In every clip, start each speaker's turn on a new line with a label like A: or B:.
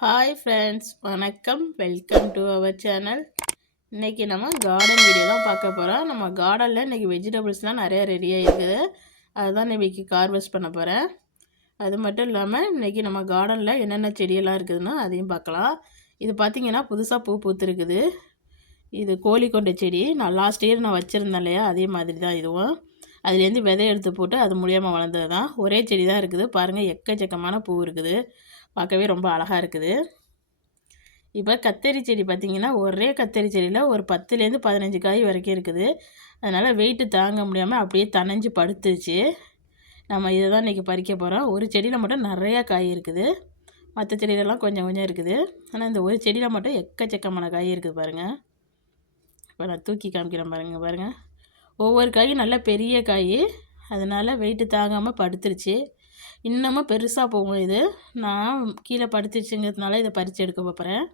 A: Hi friends வணக்கம். Welcome to our channel இன்றைக்கி நம்ம கார்டன் வீடியோ தான் பார்க்க போகிறோம் நம்ம கார்டனில் இன்றைக்கி வெஜிடபிள்ஸ்லாம் நிறையா ரெடியாக இருக்குது அதுதான் இன்றைக்கி கார்வெஸ்ட் பண்ண போகிறேன் அது மட்டும் இல்லாமல் இன்றைக்கி நம்ம கார்டனில் என்னென்ன செடியெல்லாம் இருக்குதுன்னா அதையும் பார்க்கலாம். இது பார்த்திங்கன்னா புதுசாக பூ பூத்துருக்குது. இது கோழி கொண்ட செடி. நான் லாஸ்ட் இயர் நான் வச்சுருந்தேன் இல்லையா? அதே மாதிரி தான் இதுவும். அதுலேருந்து விதை எடுத்து போட்டு அது மூலியமாக வளர்ந்தது தான் ஒரே செடி தான் இருக்குது. பாருங்கள் எக்கச்சக்கமான பூ இருக்குது. பார்க்கவே ரொம்ப அழகாக இருக்குது. இப்போ கத்தரி செடி பார்த்திங்கன்னா ஒரே கத்தரி செடியில் ஒரு பத்துலேருந்து பதினஞ்சு காய் வரைக்கும் இருக்குது. அதனால் வெயிட்டு தாங்க முடியாமல் அப்படியே தனைஞ்சு படுத்துருச்சு நம்ம இதை தான் இன்றைக்கி பறிக்க போகிறோம் ஒரு செடியில் மட்டும் நிறையா காய் இருக்குது. மற்ற செடியிலலாம் கொஞ்சம் கொஞ்சம் இருக்குது. ஆனால் இந்த ஒரு செடியில் மட்டும் எக்கச்சக்கமான காய் இருக்குது பாருங்கள் இப்போ நான் தூக்கி காமிக்கிறேன் பாருங்கள் பாருங்கள் ஒவ்வொரு காயும் நல்ல பெரிய காய். அதனால் வெயிட்டு தாங்காமல் படுத்துருச்சு. இன்னமும் பெருசாக போகும் இது. நான் கீழே படுத்துச்சுங்கிறதுனால இதை பறித்து எடுக்க போகிறேன்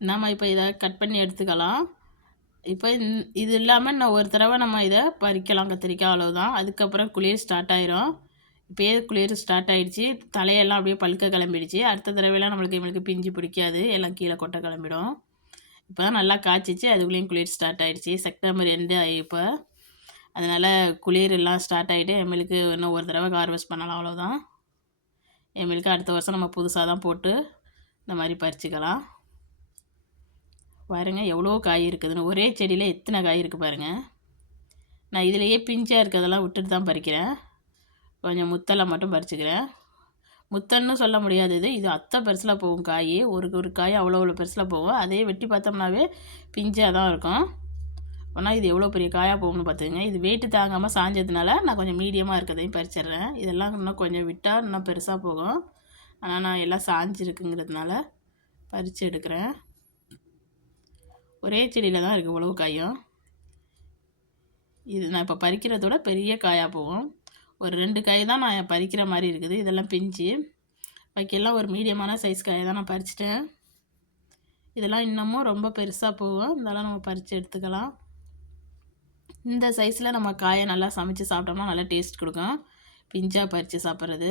A: நம்ம இப்போ இதை கட் பண்ணி எடுத்துக்கலாம். இப்போ இது இல்லாமல் நான் ஒரு தடவை நம்ம இதை பறிக்கலாம் கத்திரிக்காய் அவ்வளோதான் அதுக்கப்புறம் குளிர் ஸ்டார்ட் ஆயிரும். இப்போயே குளிர் ஸ்டார்ட் ஆகிடுச்சி தலையெல்லாம் அப்படியே பழுக்க கிளம்பிடுச்சு. அடுத்த தடவைலாம் நம்மளுக்கு இவங்களுக்கு பிஞ்சு பிடிக்காது. எல்லாம் கீழே கொட்டை கிளம்பிடும். இப்போ தான் நல்லா காய்ச்சிச்சு. அதுக்குள்ளேயும் குளிர் ஸ்டார்ட் ஆகிடுச்சி செப்டம்பர் எண்டு ஆகி இப்போ. அதனால் குளிர் எல்லாம் ஸ்டார்ட் ஆகிட்டு எம்எலுக்கு இன்னும் ஒரு தடவை ஹார்வெஸ்ட் பண்ணலாம் அவ்வளோதான் எம்எலுக்கு அடுத்த வருஷம் நம்ம புதுசாக தான் போட்டு இந்த மாதிரி பறிச்சிக்கலாம். பாருங்கள் எவ்வளோ காய் இருக்குதுன்னு. ஒரே செடியில் எத்தனை காய் இருக்குது பாருங்கள் நான் இதிலையே பிஞ்சாக இருக்கிறதெல்லாம் விட்டுட்டு தான் பறிக்கிறேன். கொஞ்சம் முத்தெல்லாம் மட்டும் பறிச்சுக்கிறேன். முத்தன்னு சொல்ல முடியாது இது. இது அத்தை பெருசில் போகும் காய். ஒரு ஒரு காய் அவ்வளோ அவ்வளோ பெருசில் போகும். அதே வெட்டி பார்த்தோம்னாவே பிஞ்சாக தான் இருக்கும். ஆனால் இது எவ்வளோ பெரிய காயாக போகும்னு பார்த்துங்க இது வெயிட்டு தாங்காமல் சாஞ்சதுனால நான் கொஞ்சம் மீடியமாக இருக்கிறதையும் பறிச்சிடுறேன். இதெல்லாம் இன்னும் கொஞ்சம் விட்டால் இன்னும் பெருசாக போகும். ஆனால் நான் எல்லாம் சாஞ்சிருக்குங்கிறதுனால பறித்து எடுக்கிறேன். ஒரே செடியில் தான் இருக்குது உழவு காயும். இது நான் இப்போ பறிக்கிறதோட பெரிய காயாக போகும். ஒரு ரெண்டு காய் தான் நான் பறிக்கிற மாதிரி இருக்குது. இதெல்லாம் பிஞ்சு. பாக்கியெல்லாம் ஒரு மீடியமான சைஸ் காயை தான் நான் பறிச்சிட்டேன். இதெல்லாம் இன்னமும் ரொம்ப பெருசாக போகும். இதெல்லாம் நம்ம பறித்து எடுத்துக்கலாம். இந்த சைஸில் நம்ம காயை நல்லா சமைச்சு சாப்பிட்டோம்னா நல்லா டேஸ்ட் கொடுக்கும். பிஞ்சாக பறித்து சாப்பிட்றது.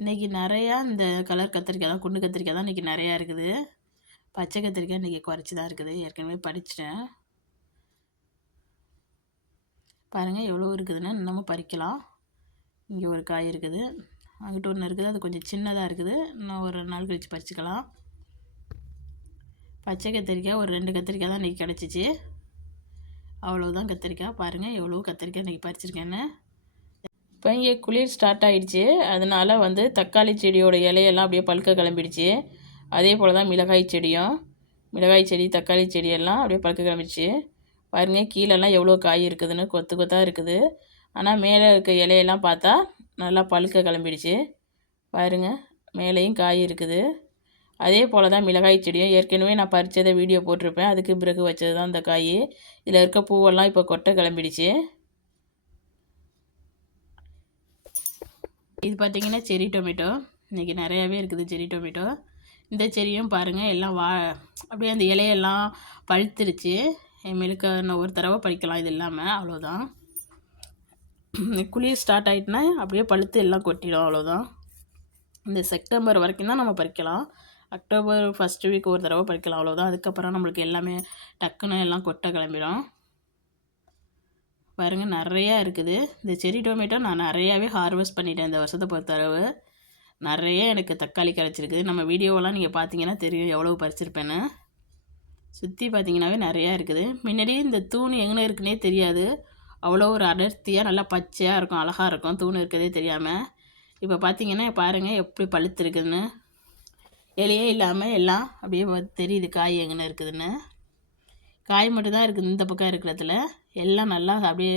A: இன்றைக்கி நிறையா இந்த கலர் கத்திரிக்காய் தான் குண்டு கத்திரிக்காய் தான் இன்றைக்கி நிறையா இருக்குது. பச்சை கத்திரிக்காய் இன்றைக்கி குறைச்சி தான் இருக்குது. ஏற்கனவே படிச்சிட்டேன் பாருங்கள் எவ்வளோ இருக்குதுன்னு இன்னமும் பறிக்கலாம். இங்கே ஒரு காய் இருக்குது. அங்கிட்ட ஒன்று இருக்குது. அது கொஞ்சம் சின்னதாக இருக்குது. இன்னும் ஒரு நாள் கழித்து பறிச்சுக்கலாம். பச்சை கத்திரிக்காய் ஒரு ரெண்டு கத்திரிக்காய் தான் இன்றைக்கி கிடச்சிச்சு. அவ்வளோதான் கத்திரிக்காய். பாருங்கள் எவ்வளோ கத்திரிக்காய் இன்றைக்கி பறிச்சிருக்கேன்னு. இப்போ இங்கே குளிர் ஸ்டார்ட் ஆகிடுச்சு அதனால் வந்து தக்காளி செடியோட இலையெல்லாம் அப்படியே பழுக்க கிளம்பிடுச்சு. அதே போல் தான் மிளகாய் செடியும். மிளகாய் செடி தக்காளி செடியெல்லாம் அப்படியே பழுக்க கிளம்பிடுச்சு. பாருங்கள் கீழெல்லாம் எவ்வளோ காய் இருக்குதுன்னு கொத்து கொத்தாக இருக்குது. ஆனால் மேலே இருக்க இலையெல்லாம் பார்த்தா நல்லா பழுக்க கிளம்பிடுச்சு. பாருங்கள் மேலேயும் காய் இருக்குது. அதே போல் தான் மிளகாய் செடியும். ஏற்கனவே நான் பறித்ததை வீடியோ போட்டிருப்பேன். அதுக்கு பிறகு வச்சது தான் இந்த காய். இதில் இருக்க பூவெல்லாம் இப்போ கொட்டை கிளம்பிடுச்சு. இது பார்த்திங்கன்னா செரி டொமேட்டோ. இன்றைக்கி நிறையாவே இருக்குது செரி டொமேட்டோ. இந்த செடியும் பாருங்கள் எல்லாம் வா அப்படியே அந்த இலையெல்லாம் பழுத்துருச்சு. மெழுக்க இன்னும் ஒரு தடவை பறிக்கலாம் இது இல்லாமல் அவ்வளோதான் குளிர் ஸ்டார்ட் ஆகிட்டுனா அப்படியே பழுத்து எல்லாம் கொட்டிடும். அவ்வளோதான் இந்த செப்டம்பர் வரைக்கும் தான் நம்ம பறிக்கலாம். அக்டோபர் ஃபஸ்ட்டு வீக் ஒரு தடவை படிக்கலாம் அவ்வளோதான் அதுக்கப்புறம் நம்மளுக்கு எல்லாமே டக்குன்னு எல்லாம் கொட்டை கிளம்பிடும். பாருங்கள் நிறையா இருக்குது. இந்த செரி டொமேட்டோ நான் நிறையாவே ஹார்வெஸ்ட் பண்ணிட்டேன் இந்த வருஷத்தை பொறுத்தளவு. நிறைய எனக்கு தக்காளி கிடச்சிருக்குது நம்ம வீடியோவெல்லாம் நீங்கள் பார்த்தீங்கன்னா தெரியும் எவ்வளோ பறிச்சிருப்பேன்னு. சுற்றி பார்த்தீங்கன்னாவே நிறையா இருக்குது. முன்னாடி இந்த தூண் எங்கே இருக்குன்னே தெரியாது. அவ்வளோ ஒரு அடர்த்தியாக நல்லா பச்சையாக இருக்கும் அழகாக இருக்கும். தூண் இருக்கிறதே தெரியாமல் இப்போ பார்த்தீங்கன்னா பாருங்கள் எப்படி பழுத்துருக்குதுன்னு இலையே இல்லாமல் எல்லாம் அப்படியே தெரியுது காய் எங்கன்னு இருக்குதுன்னு. காய் மட்டும்தான் இருக்குது இந்த பக்கம் இருக்கிறதுல. எல்லாம் நல்லா அப்படியே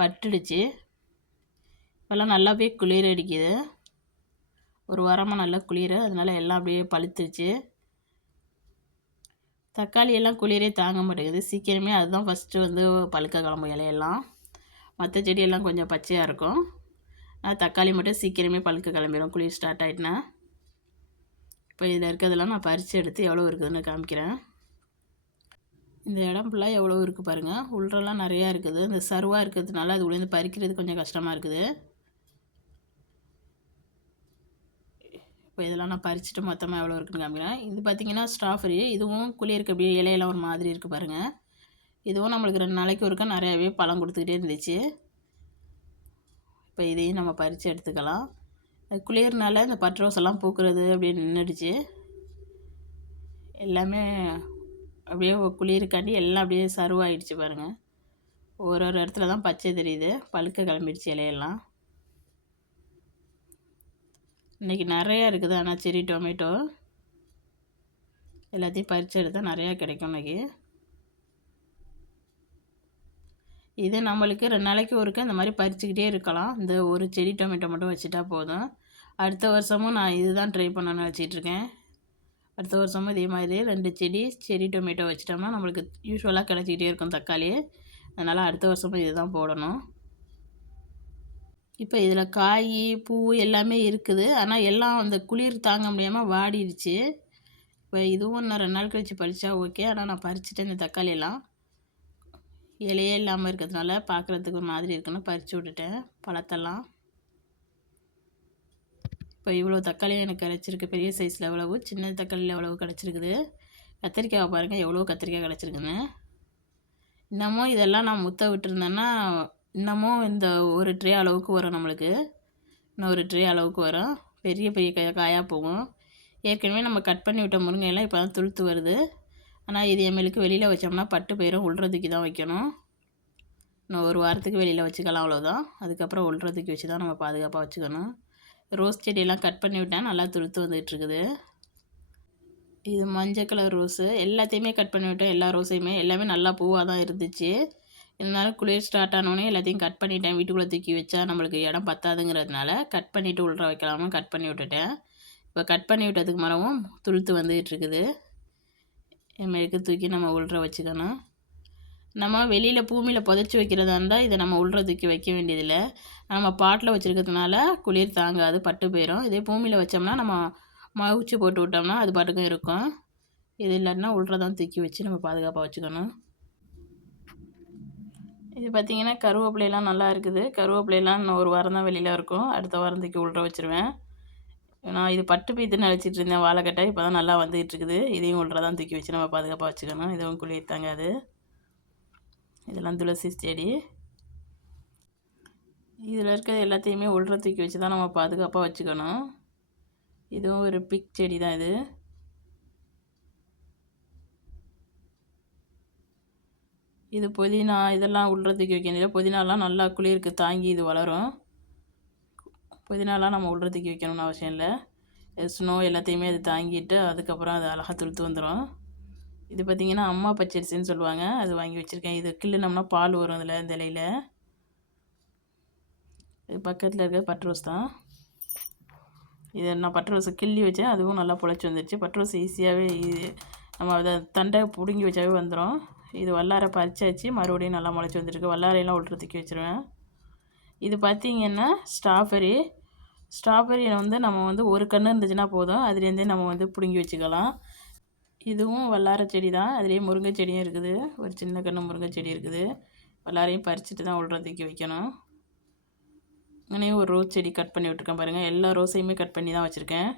A: பட்டுடுச்சு. இப்போல்லாம் நல்லாவே குளிர் அடிக்குது. ஒரு வாரமாக நல்லா குளிர் அதனால் எல்லாம் அப்படியே பழுத்துருச்சு தக்காளி எல்லாம் குளிரே தாங்க மாட்டேங்குது. சீக்கிரமே அதுதான் ஃபஸ்ட்டு வந்து பழுக்க கிளம்பு இலையெல்லாம். மற்ற செடியெல்லாம் கொஞ்சம் பச்சையாக இருக்கும். ஆனால் தக்காளி மட்டும் சீக்கிரமே பழுக்க கிளம்பிடும் குளிர் ஸ்டார்ட் ஆகிட்டுனா இப்போ இதில் இருக்கிறதெல்லாம் நான் பறித்து எடுத்து எவ்வளோ இருக்குதுன்னு காமிக்கிறேன். இந்த இடம் ஃபுல்லாக எவ்வளோ இருக்குது பாருங்கள் உள்ளெல்லாம் நிறையா இருக்குது. இந்த சருவாக இருக்கிறதுனால அது உள்ளேருந்து பறிக்கிறது கொஞ்சம் கஷ்டமாக இருக்குது. இப்போ இதெல்லாம் நான் பறிச்சுட்டு மொத்தமாக எவ்வளோ இருக்குன்னு காமிக்கிறேன். இது பார்த்திங்கன்னா ஸ்ட்ராபெரி இதுவும் குளிருக்கு அப்படியே இலையெல்லாம் ஒரு மாதிரி இருக்குது பாருங்கள் இதுவும் நம்மளுக்கு ரெண்டு நாளைக்கு ஒருக்கா நிறையாவே பழம் கொடுத்துக்கிட்டே இருந்துச்சு. இப்போ இதையும் நம்ம பறித்து எடுத்துக்கலாம். குளிர்னால இந்த பட்டு ரோஸ் எல்லாம் பூக்கிறது அப்படியே நின்றுடுச்சு. எல்லாமே அப்படியே குளிருக்காண்டி எல்லாம் அப்படியே சருவாயிடுச்சு பாருங்கள் ஒரு ஒரு இடத்துல தான் பச்சை தெரியுது. பழுக்க கிளம்பிடுச்சு இலையெல்லாம். இன்றைக்கி நிறையா இருக்குது. ஆனால் செரி டொமேட்டோ எல்லாத்தையும் பறித்து எடுத்தால் நிறையா கிடைக்கும் இன்றைக்கி இது நம்மளுக்கு ரெண்டு நாளைக்கு ஒருக்க இந்த மாதிரி பறிச்சுக்கிட்டே இருக்கலாம். இந்த ஒரு செடி டொமேட்டோ மட்டும் வச்சுட்டா போதும். அடுத்த வருஷமும் நான் இதுதான் ட்ரை பண்ணணும்னு வச்சிட்ருக்கேன் அடுத்த வருஷமும் இதே மாதிரி ரெண்டு செடி செடி டொமேட்டோ வச்சிட்டோம்னா நம்மளுக்கு யூஸ்வலாக கிடச்சிக்கிட்டே இருக்கும் தக்காளி. அதனால் அடுத்த வருஷமும் இது தான் போடணும். இப்போ இதில் காய் பூ எல்லாமே இருக்குது. ஆனால் எல்லாம் அந்த குளிர் தாங்க முடியாமல் வாடிடுச்சு. இப்போ இதுவும் இன்னும் ரெண்டு நாள் கழித்து பறித்தா ஓகே ஆனால் நான் பறிச்சுட்டேன் இந்த தக்காளி எல்லாம். இலையே இல்லாமல் இருக்கிறதுனால பார்க்குறதுக்கு ஒரு மாதிரி இருக்குன்னு பறித்து விட்டுட்டேன் பழத்தெல்லாம். இப்போ இவ்வளோ தக்காளி எனக்கு கிடச்சிருக்கு. பெரிய சைஸில் எவ்வளவு? சின்ன தக்காளியில் எவ்வளவு கிடச்சிருக்குது? கத்திரிக்காய் பாருங்கள் எவ்வளோ கத்திரிக்காய் கிடச்சிருக்குன்னு. இன்னமும் இதெல்லாம் நான் முத்த விட்டுருந்தேன்னா இன்னமும் இந்த ஒரு ட்ரே அளவுக்கு வரும் நம்மளுக்கு. இன்னும் ஒரு ட்ரே அளவுக்கு வரும். பெரிய பெரிய காயாக போகும். ஏற்கனவே நம்ம கட் பண்ணி விட்ட முருங்கையெல்லாம் இப்போ தான் துளுத்து வருது. ஆனால் இது எம்எலுக்கு வெளியில் வச்சோம்னா பட்டு பயிரும் உள்றதுக்கு தான் வைக்கணும். இன்னும் ஒரு வாரத்துக்கு வெளியில் வச்சுக்கலாம் அவ்வளோதான் அதுக்கப்புறம் உள்றதுக்கு வச்சு தான் நம்ம பாதுகாப்பாக வச்சுக்கணும். ரோஸ் செடியெல்லாம் கட் பண்ணி விட்டேன் நல்லா துளுத்து வந்துகிட்ருக்குது. இது மஞ்சள் கலர் ரோஸு. எல்லாத்தையுமே கட் பண்ணி விட்டேன் எல்லா ரோஸையுமே. எல்லாமே நல்லா பூவாக தான் இருந்துச்சு. இருந்தாலும் குளிர் ஸ்டார்ட் ஆனோடனே எல்லாத்தையும் கட் பண்ணிட்டேன். வீட்டுக்குள்ளே தூக்கி வச்சா நம்மளுக்கு இடம் பத்தாதுங்கிறதுனால கட் பண்ணிவிட்டு உள்ள வைக்கலாமா கட் பண்ணி விட்டுட்டேன். இப்போ கட் பண்ணி விட்டதுக்கு மரமும் துளுத்து வந்துகிட்ருக்குது. இருக்குது தூக்கி நம்ம உள்ற வச்சுக்கணும். நம்ம வெளியில் பூமியில் புதைச்சி வைக்கிறதா இருந்தால் இதை நம்ம உள்ற தூக்கி வைக்க வேண்டியதில்லை. நம்ம பாட்டில் வச்சுருக்கிறதுனால குளிர் தாங்காது பட்டு போயிடும் இதே பூமியில் வச்சோம்னா நம்ம மவுச்சு போட்டு விட்டோம்னா அது பாட்டுக்கும் இருக்கும். இது இல்லைன்னா உள்றதான் தூக்கி வச்சு நம்ம பாதுகாப்பாக வச்சுக்கணும். இது பார்த்திங்கன்னா கருவேப்பிலையெல்லாம் நல்லா இருக்குது. கருவேப்பிலையெல்லாம் இன்னும் ஒரு வாரம் தான் வெளியில் இருக்கும். அடுத்த வாரம் தூக்கி உள்ற வச்சுருவேன். நான் இது பட்டு பீத்துன்னு நினச்சிட்டு இருந்தேன் வாழைக்கட்டை. இப்போ தான் நல்லா வந்துகிட்டு இருக்குது. இதையும் உள்ள தான் தூக்கி வச்சு நம்ம பாதுகாப்பாக வச்சுக்கணும். இதுவும் குளிர் தாங்காது. இதெல்லாம் துளசி செடி. இதில் இருக்கிற எல்லாத்தையுமே உள்ள தூக்கி வச்சு தான் நம்ம பாதுகாப்பாக வச்சுக்கணும். இதுவும் ஒரு பிக் செடி தான் இது. இது புதினா இதெல்லாம் உள்ள தூக்கி வைக்கணும் புதினாலாம் நல்லா குளிருக்கு தாங்கி இது வளரும். புதினாலாம் நம்ம உள்ள தூக்கி வைக்கணும்னு அவசியம் இல்லை. ஸ்னோ எல்லாத்தையுமே அது தாங்கிட்டு அதுக்கப்புறம் அது அழகாக துளுத்து வந்துடும் இது பார்த்திங்கன்னா அம்மா பச்சரிசின்னு சொல்லுவாங்க. அது வாங்கி வச்சுருக்கேன். இது கிள்ளுனோம்னா பால் வரும் அதில் இந்த இலையில். இது பக்கத்தில் இருக்கிற பட்ரோஸ் தான். இது நான் பட்ரோஸை கிள்ளி வச்சேன். அதுவும் நல்லா பொழைச்சி வந்துருச்சு. பட்ரோஸ் ஈஸியாகவே நம்ம அதை தண்டை பிடுங்கி வச்சாவே வந்துடும் இது வல்லாரை பறிச்சாச்சு. மறுபடியும் நல்லா முளைச்சி வந்துருக்கு. வல்லாரையெல்லாம் உள்றதுக்கு வச்சுருவேன். இது பார்த்திங்கன்னா ஸ்ட்ராபெரி. ஸ்ட்ராபெரியை வந்து நம்ம வந்து ஒரு கன்று இருந்துச்சுன்னா போதும். அதுலேருந்தே நம்ம வந்து பிடுங்கி வச்சுக்கலாம். இதுவும் வல்லார செடி தான். அதுலேயே முருங்கை செடியும் இருக்குது. ஒரு சின்ன கன்று முருங்கை செடி இருக்குது. வல்லாரையும் பறிச்சுட்டு தான் உள்றதுக்கு தூக்கி வைக்கணும். அங்கேயும் ஒரு ரோஸ் செடி கட் பண்ணி விட்ருக்கேன் பாருங்கள் எல்லா ரோஸையுமே கட் பண்ணி தான் வச்சுருக்கேன்.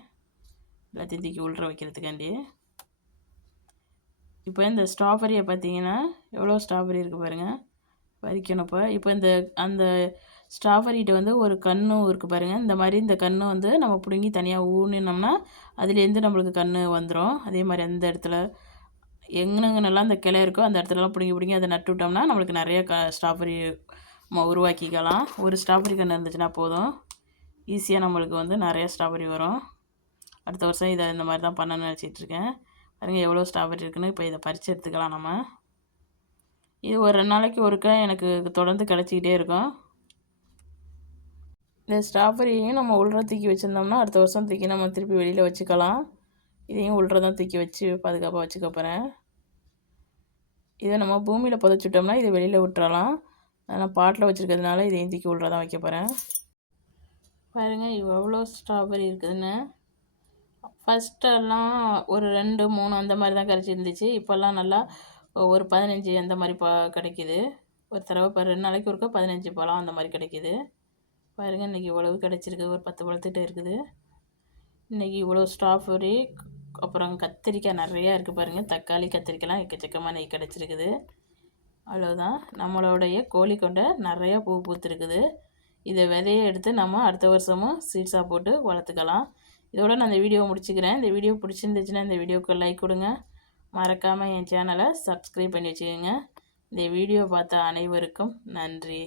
A: எல்லாத்தையும் தூக்கி உள்ற வைக்கிறதுக்காண்டி. இப்போ இந்த ஸ்ட்ராபெரியை பார்த்தீங்கன்னா எவ்வளோ ஸ்ட்ராபெரி இருக்குது பாருங்கள் பறிக்கணும் இப்போ. இப்போ இந்த அந்த ஸ்ட்ராபெரிகிட்ட வந்து ஒரு கண்ணும் இருக்குது பாருங்கள் இந்த மாதிரி இந்த கன்று வந்து நம்ம பிடுங்கி தனியாக ஊனினோம்னா அதுலேருந்து நம்மளுக்கு கன்று வந்துடும் அதே மாதிரி அந்த இடத்துல எங்கெங்கனெல்லாம் அந்த கிளை இருக்கோ அந்த இடத்துலலாம் பிடுங்கி பிடுங்கி அதை நட்டு விட்டோம்னா நம்மளுக்கு நிறைய க ஸ்ட்ராபெரி உருவாக்கிக்கலாம். ஒரு ஸ்ட்ராபெரி கன்று இருந்துச்சுன்னா போதும். ஈஸியாக நம்மளுக்கு வந்து நிறைய ஸ்ட்ராபெரி வரும். அடுத்த வருஷம் இதை இந்த மாதிரி தான் பண்ணணும்னு நினச்சிட்ருக்கேன் பாருங்கள் எவ்வளோ ஸ்ட்ராபெரி இருக்குன்னு இப்போ இதை பறித்து எடுத்துக்கலாம் நம்ம. இது ஒரு ரெண்டு நாளைக்கு ஒருக்கா எனக்கு தொடர்ந்து கிடச்சிக்கிட்டே இருக்கும். இந்த ஸ்ட்ராபெரியையும் நம்ம உள்ள தூக்கி வச்சுருந்தோம்னா அடுத்த வருஷம் தூக்கி நம்ம திருப்பி வெளியில் வச்சுக்கலாம். இதையும் உள்ள தான் தூக்கி வச்சு பாதுகாப்பாக வச்சுக்க போகிறேன் இதை நம்ம பூமியில் புதைச்சிட்டோம்னா இதை வெளியில் விட்டுறலாம். நான் பாட்டில் வச்சுருக்கிறதுனால இதையும் தூக்கி உள்ள தான் வைக்க போகிறேன் பாருங்கள் எவ்வளோ ஸ்ட்ராபெரி இருக்குதுன்னு. ஃபஸ்ட்டெல்லாம் ஒரு ரெண்டு மூணு அந்த மாதிரி தான் கிடச்சிருந்துச்சு இப்போல்லாம் நல்லா ஒரு பதினஞ்சு அந்த மாதிரி ப கிடைக்கிது. ஒரு தடவை இப்போ ரெண்டு நாளைக்கு ஒருக்கா பதினஞ்சு பழம் அந்த மாதிரி கிடைக்கிது. பாருங்கள் இன்றைக்கி இவ்வளவு கிடச்சிருக்கு. ஒரு பத்து பழத்துக்கிட்ட இருக்குது. இன்றைக்கி இவ்வளோ ஸ்ட்ராபெரி அப்புறம் கத்திரிக்காய் நிறையா இருக்குது பாருங்கள் தக்காளி கத்திரிக்காய்லாம் எக்கச்சக்கமாக இன்றைக்கி கிடச்சிருக்குது. அவ்வளோதான் நம்மளுடைய கோழி கொண்டை நிறையா பூ பூத்துருக்குது. இதை விதையை எடுத்து நம்ம அடுத்த வருஷமும் சீட்ஸாக போட்டு வளர்த்துக்கலாம். இதோட நான் இந்த வீடியோ முடிச்சுக்கிறேன். இந்த வீடியோ பிடிச்சிருந்துச்சுன்னா இந்த வீடியோக்கு லைக் கொடுங்க. மறக்காமல் என் சேனலை சப்ஸ்கிரைப் பண்ணி வச்சுக்கோங்க. இந்த வீடியோ பார்த்த அனைவருக்கும் நன்றி.